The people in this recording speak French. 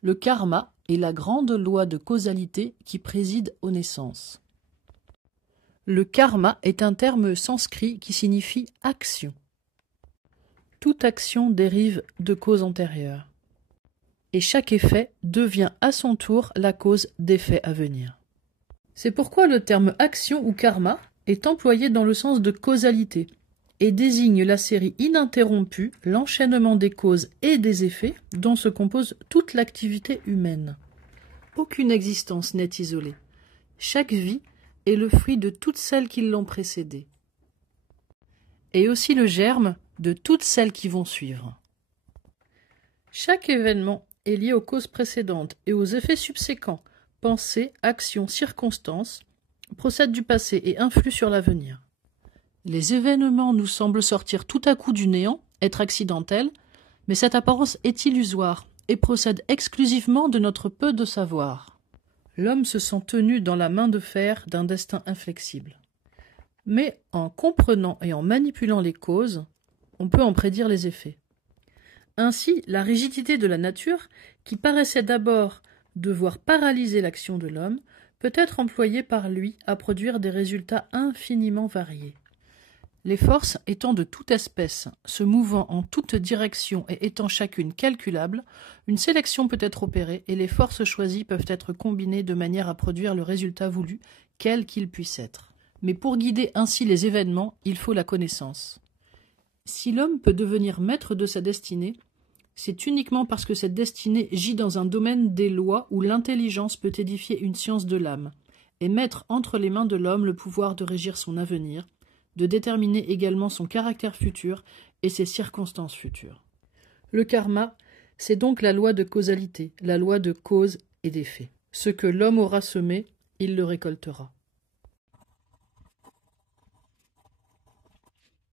Le karma est la grande loi de causalité qui préside aux naissances. Le karma est un terme sanskrit qui signifie action. Toute action dérive de causes antérieures, et chaque effet devient à son tour la cause d'effets à venir. C'est pourquoi le terme action ou karma est employé dans le sens de causalité et désigne la série ininterrompue, l'enchaînement des causes et des effets dont se compose toute l'activité humaine. Aucune existence n'est isolée. Chaque vie est le fruit de toutes celles qui l'ont précédée, et aussi le germe de toutes celles qui vont suivre. Chaque événement est lié aux causes précédentes et aux effets subséquents. Pensées, actions, circonstances procèdent du passé et influent sur l'avenir. Les événements nous semblent sortir tout à coup du néant, être accidentels, mais cette apparence est illusoire et procède exclusivement de notre peu de savoir. L'homme se sent tenu dans la main de fer d'un destin inflexible. Mais en comprenant et en manipulant les causes, on peut en prédire les effets. Ainsi, la rigidité de la nature, qui paraissait d'abord devoir paralyser l'action de l'homme, peut être employée par lui à produire des résultats infiniment variés. Les forces étant de toute espèce, se mouvant en toute direction et étant chacune calculable, une sélection peut être opérée et les forces choisies peuvent être combinées de manière à produire le résultat voulu, quel qu'il puisse être. Mais pour guider ainsi les événements, il faut la connaissance. Si l'homme peut devenir maître de sa destinée, c'est uniquement parce que cette destinée gît dans un domaine des lois où l'intelligence peut édifier une science de l'âme, et mettre entre les mains de l'homme le pouvoir de régir son avenir, de déterminer également son caractère futur et ses circonstances futures. Le karma, c'est donc la loi de causalité, la loi de cause et d'effet. Ce que l'homme aura semé, il le récoltera.